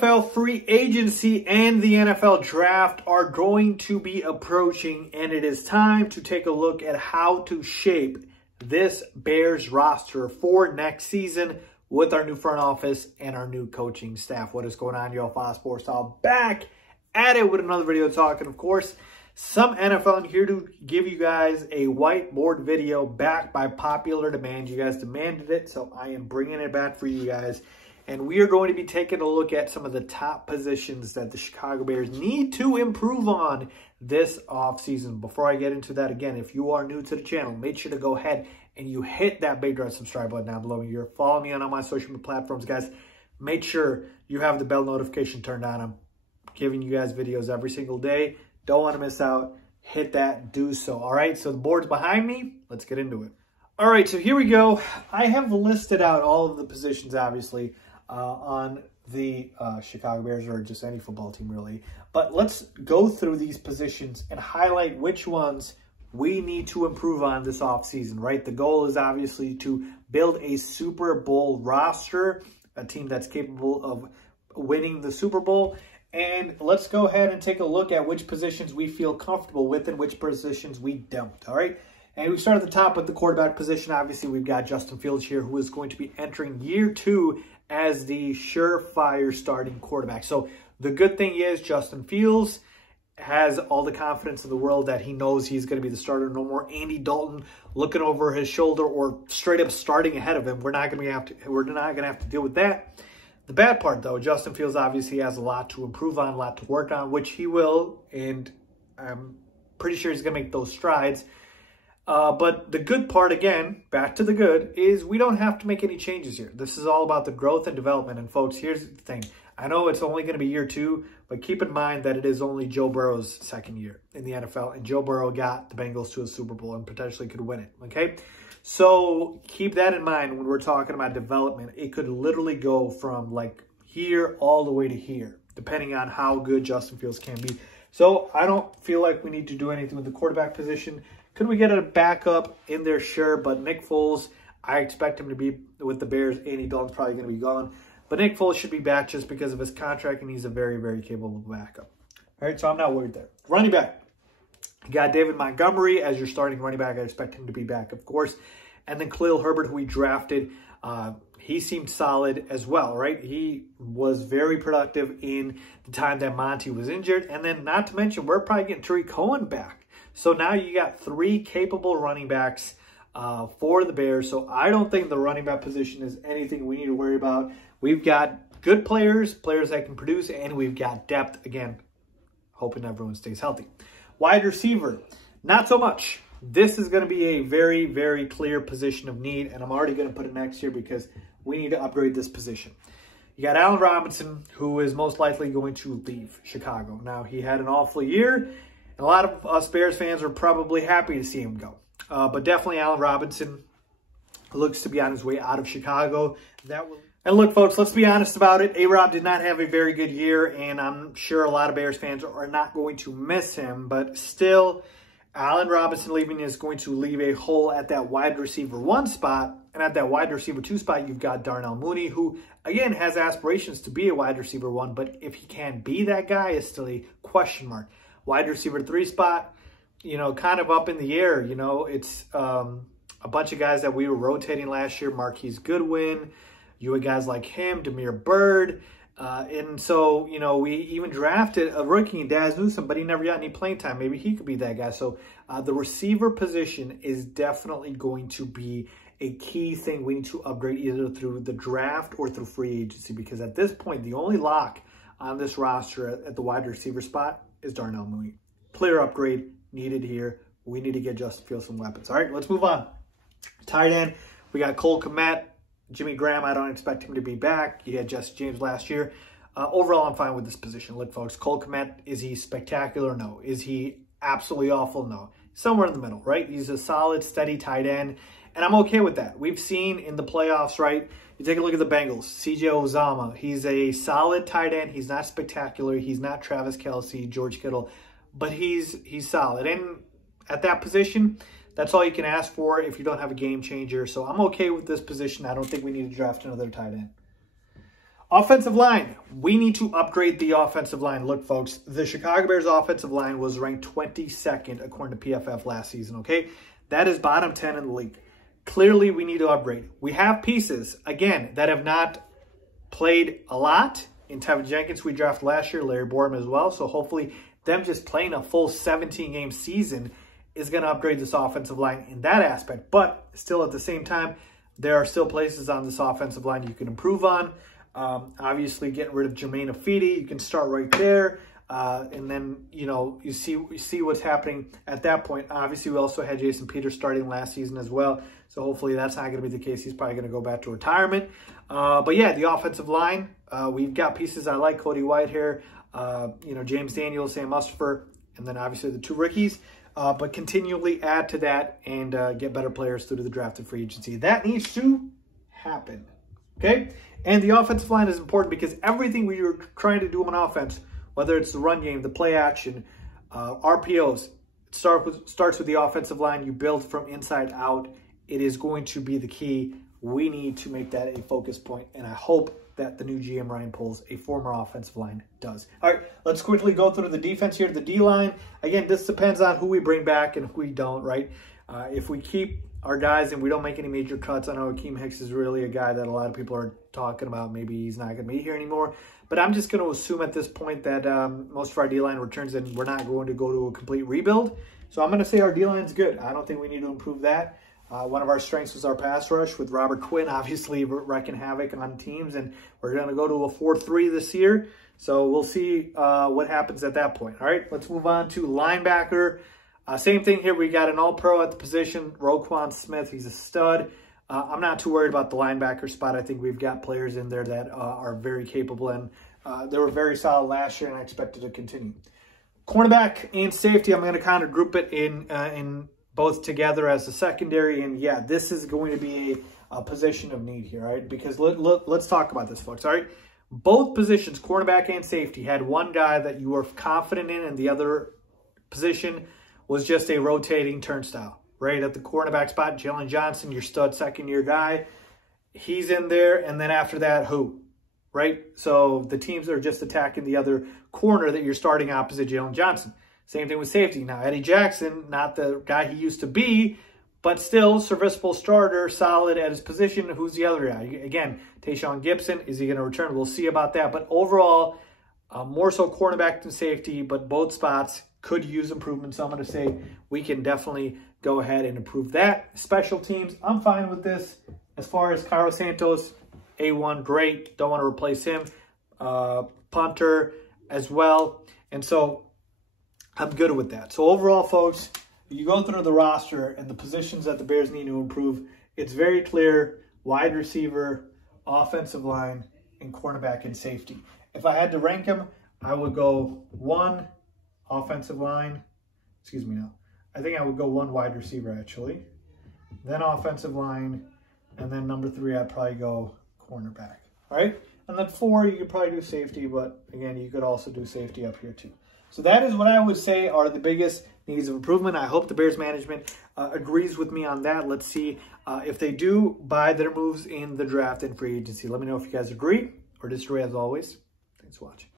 NFL free agency and the NFL draft are going to be approaching, and it is time to take a look at how to shape this Bears roster for next season with our new front office and our new coaching staff. What is going on, y'all? Foles Sports Talk back at it with another video talking, of course, some NFL. I'm here to give you guys a whiteboard video back by popular demand. You guys demanded it, so I am bringing it back for you guys. And we are going to be taking a look at some of the top positions that the Chicago Bears need to improve on this offseason. Before I get into that, again, if you are new to the channel, make sure to go ahead and you hit that big red subscribe button down below. You're following me on all my social media platforms, guys. Make sure you have the bell notification turned on. I'm giving you guys videos every single day. Don't want to miss out. Hit that, do so. All right, so the board's behind me. Let's get into it. All right, so here we go. I have listed out all of the positions, obviously, on the Chicago Bears, or just any football team really. But let's go through these positions and highlight which ones we need to improve on this offseason, right? The goal is obviously to build a Super Bowl roster, a team that's capable of winning the Super Bowl. And let's go ahead and take a look at which positions we feel comfortable with and which positions we don't, all right? And we start at the top with the quarterback position. Obviously, we've got Justin Fields here, who is going to be entering year 2 as the surefire starting quarterback. So the good thing is Justin Fields has all the confidence in the world that he knows he's going to be the starter. No more Andy Dalton looking over his shoulder or straight up starting ahead of him. We're not going to have to deal with that. The bad part, though, Justin Fields obviously has a lot to improve on, a lot to work on, which he will, and I'm pretty sure he's going to make those strides. But the good part, again, back to the good, is we don't have to make any changes here. This is all about the growth and development. And, folks, here's the thing. I know it's only going to be year 2, but keep in mind that it is only Joe Burrow's second year in the NFL. And Joe Burrow got the Bengals to a Super Bowl and potentially could win it, okay? So keep that in mind when we're talking about development. It could literally go from, like, here all the way to here, depending on how good Justin Fields can be. So I don't feel like we need to do anything with the quarterback position. Could we get a backup in there? Sure, but Nick Foles, I expect him to be with the Bears. Andy Dalton's probably going to be gone. But Nick Foles should be back just because of his contract, and he's a very, very capable backup. All right, so I'm not worried there. Running back. You got David Montgomery as your starting running back. I expect him to be back, of course. And then Khalil Herbert, who we drafted, he seemed solid as well, right? He was very productive in the time that Monty was injured. And then not to mention, we're probably getting Tariq Cohen back. So now you got 3 capable running backs for the Bears. So I don't think the running back position is anything we need to worry about. We've got good players that can produce, and we've got depth, again, hoping everyone stays healthy. Wide receiver, not so much. This is going to be a very, very clear position of need, and I'm already going to put it next year because we need to upgrade this position. You got Allen Robinson, who is most likely going to leave Chicago. Now, he had an awful year, and a lot of us Bears fans are probably happy to see him go. But definitely Allen Robinson looks to be on his way out of Chicago. And look, folks, let's be honest about it. A-Rob did not have a very good year, and I'm sure a lot of Bears fans are not going to miss him. But still, Allen Robinson leaving is going to leave a hole at that wide receiver 1 spot. And at that wide receiver 2 spot, you've got Darnell Mooney, who, again, has aspirations to be a wide receiver 1. But if he can be that guy is still a question mark. Wide receiver 3 spot, you know, kind of up in the air. You know, it's a bunch of guys that we were rotating last year. Marquise Goodwin. You had guys like him, Damiere Byrd. And so, you know, we even drafted a rookie in Daz Newsome, but he never got any playing time. Maybe he could be that guy. So the receiver position is definitely going to be a key thing we need to upgrade either through the draft or through free agency, because at this point, the only lock on this roster at the wide receiver spot is Darnell Mooney. Player upgrade needed here. We need to get Justin Fields some weapons. All right, let's move on. Tight end, we got Cole Kmet. Jimmy Graham, I don't expect him to be back. He had Jesse James last year. Overall, I'm fine with this position. Look, folks, Cole Kmet, is he spectacular? No. Is he absolutely awful? No. Somewhere in the middle, right? He's a solid, steady tight end, and I'm okay with that. We've seen in the playoffs, right? You take a look at the Bengals. C.J. Uzomah, he's a solid tight end. He's not spectacular. He's not Travis Kelce, George Kittle, but he's solid. And at that position, that's all you can ask for if you don't have a game changer. So I'm okay with this position. I don't think we need to draft another tight end. Offensive line. We need to upgrade the offensive line. Look, folks, the Chicago Bears offensive line was ranked 22nd according to PFF last season, okay? That is bottom 10 in the league. Clearly, we need to upgrade. We have pieces, again, that have not played a lot. In Tevin Jenkins, we drafted last year, Larry Borum as well. So hopefully them just playing a full 17-game season is going to upgrade this offensive line in that aspect. But still at the same time, there are still places on this offensive line you can improve on. Obviously, getting rid of Jermaine Afidi, you can start right there. And then, you know, you see what's happening at that point. Obviously, we also had Jason Peters starting last season as well. So hopefully that's not going to be the case. He's probably going to go back to retirement. But yeah, the offensive line, we've got pieces I like. Cody Whitehair, you know, James Daniels, Sam Mustipher, and then obviously the 2 rookies. But continually add to that and get better players through to the draft and free agency. That needs to happen, okay? And the offensive line is important because everything we are trying to do on offense, whether it's the run game, the play action, RPOs, it starts with the offensive line. You build from inside out. It is going to be the key. We need to make that a focus point, and I hope that the new GM Ryan Poles, a former offensive line, does. All right, let's quickly go through the defense here. The D-line, again, this depends on who we bring back and who we don't, right? If we keep our guys and we don't make any major cuts, I know Akeem Hicks is really a guy that a lot of people are talking about. Maybe he's not going to be here anymore. But I'm just going to assume at this point that most of our D-line returns and we're not going to go to a complete rebuild. So I'm going to say our D-line's good. I don't think we need to improve that. One of our strengths was our pass rush with Robert Quinn, obviously wrecking havoc on teams, and we're going to go to a 4-3 this year. So we'll see what happens at that point. All right, let's move on to linebacker. Same thing here. We got an all-pro at the position, Roquan Smith. He's a stud. I'm not too worried about the linebacker spot. I think we've got players in there that are very capable, and they were very solid last year, and I expect it to continue. Cornerback and safety, I'm going to kind of group it in both together as a secondary. And yeah, this is going to be a position of need here, right? Because let's talk about this, folks, all right? Both positions, cornerback and safety, had one guy that you were confident in, and the other position was just a rotating turnstile, right? At the cornerback spot, Jalen Johnson, your stud second-year guy, he's in there. And then after that, who, right? So the teams are just attacking the other corner that you're starting opposite Jalen Johnson. Same thing with safety. Now, Eddie Jackson, not the guy he used to be, but still serviceable starter, solid at his position. Who's the other guy? Again, Tayshaun Gibson, is he going to return? We'll see about that. But overall, more so cornerback than safety, but both spots could use improvement. So I'm going to say we can definitely go ahead and improve that. Special teams, I'm fine with this. As far as Cairo Santos, A1, great. Don't want to replace him. Punter as well. And so I'm good with that. So overall, folks, you go through the roster and the positions that the Bears need to improve, it's very clear: wide receiver, offensive line, and cornerback and safety. If I had to rank them, I would go 1 offensive line. Excuse me, no. I think I would go 1 wide receiver, actually. Then offensive line. And then number 3, I'd probably go cornerback. All right? And then 4, you could probably do safety. But, again, you could also do safety up here, too. So that is what I would say are the biggest needs of improvement. I hope the Bears management agrees with me on that. Let's see if they do buy their moves in the draft and free agency. Let me know if you guys agree or disagree. As always, thanks for watching.